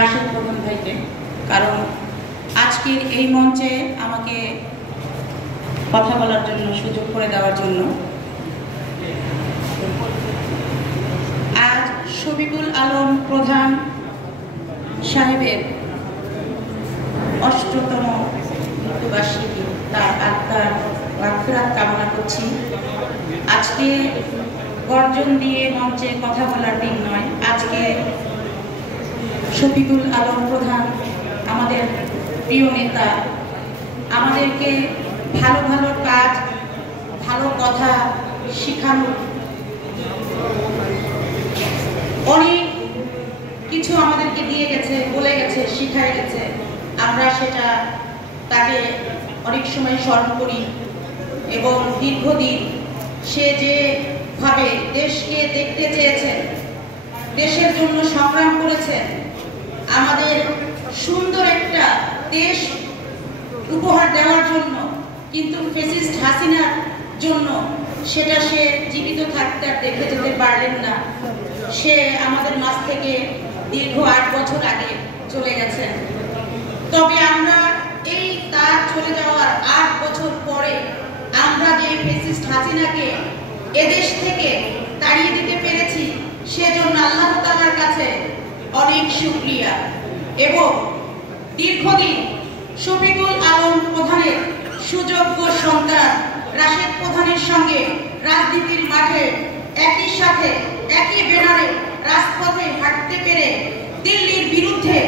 রাশেদ প্রধান ভাইকে, কারণ আজকের এই মঞ্চে আমাকে কথা বলার জন্য সুযোগ করে দেওয়ার জন্য। আজ শফিকুল আলম প্রধান সাহেবের ৮তম মৃত্যুবার্ষিকী, তার আত্মার মাগফিরাত কামনা করছি। আজকে গর্জন দিয়ে মঞ্চে কথা বলার দিন নয়, আজকে শফিকুল আলম প্রধান আমাদের প্রিয় নেতা, আমাদেরকে ভালো ভালো কাজ, ভালো কথা শিখানো, অনেক কিছু আমাদেরকে দিয়ে গেছে, বলে গেছে, শিখায় গেছে। আমরা সেটা তাকে অনেক সময় স্মরণ করি এবং দীর্ঘদিন সে যেভাবে দেশকে দেখতে চেয়েছেন, দেশের জন্য সংগ্রাম করেছেন, আমাদের সুন্দর একটা দেশ উপহার দেওয়ার জন্য, কিন্তু ফ্যাসিস্ট হাসিনার জন্য সেটা সে জীবিত থাকতে আর দেখে যেতে পারলেন না। সে আমাদের মাঝ থেকে দীর্ঘ ৮ বছর আগে চলে গেছেন। তবে আমরা এই তার চলে যাওয়ার ৮ বছর পরে আমরা যে ফ্যাসিস্ট হাসিনাকে এদেশ থেকে তাড়িয়ে দিতে পেরেছি, সেজন্য আল্লাহ তাআলার কাছে অনেক শুকরিয়া। এবং দীর্ঘদিন শফিকুল আলম প্রধানের সুযোগ্য সন্তান রাশেদ প্রধানের সঙ্গে রাজনীতির মাঠে একই সাথে একই ব্যানারে রাজপথে হাঁটতে পেরে, দিল্লির বিরুদ্ধে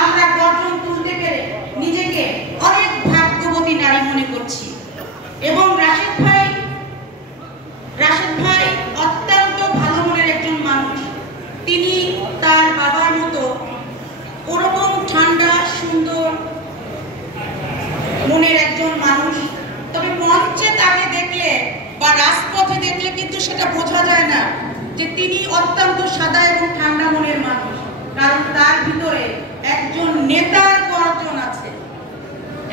আমরা গর্জন তুলতে পেরে নিজেকে অনেক ভাগ্যবতী নারী মনে করছি। এবং রাশেদ ভাই অত্যন্ত ভালো মনের একজন মানুষ। তিনি তার বাবার মতো ওরকম ঠান্ডা সুন্দর মনের একজন মানুষ। তবে মঞ্চে তাকে দেখলে বা রাজপথে দেখলে কিন্তু সেটা বোঝা যায় না যে তিনি অত্যন্ত সাদা এবং ঠান্ডা মনের মানুষ, কারণ তার ভিতরে একজন নেতার গর্জন আছে।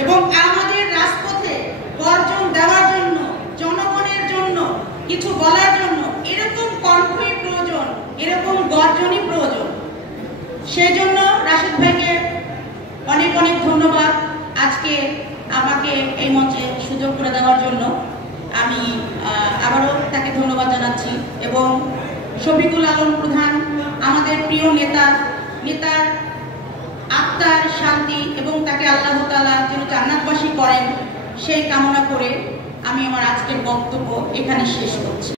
এবং আমাদের রাজপথে গর্জন দেওয়ার জন্য, জনগণের জন্য কিছু বলার জন্য এরকম কণ্ঠই প্রয়োজন, এরকম গর্জনই প্রয়োজন। সেই জন্য রাশেদ ভাইকে অনেক অনেক ধন্যবাদ আজকে আমাকে এই মঞ্চে সুযোগ করে দেওয়ার জন্য। আমি আবারও তাকে ধন্যবাদ জানাচ্ছি। এবং শফিকুল আলম প্রধান আমাদের প্রিয় নেতার আত্মার শান্তি এবং তাকে আল্লাহ তাআলা যেন জান্নাতবাসী করেন, সেই কামনা করে আমি আমার আজকের বক্তব্য এখানে শেষ করছি।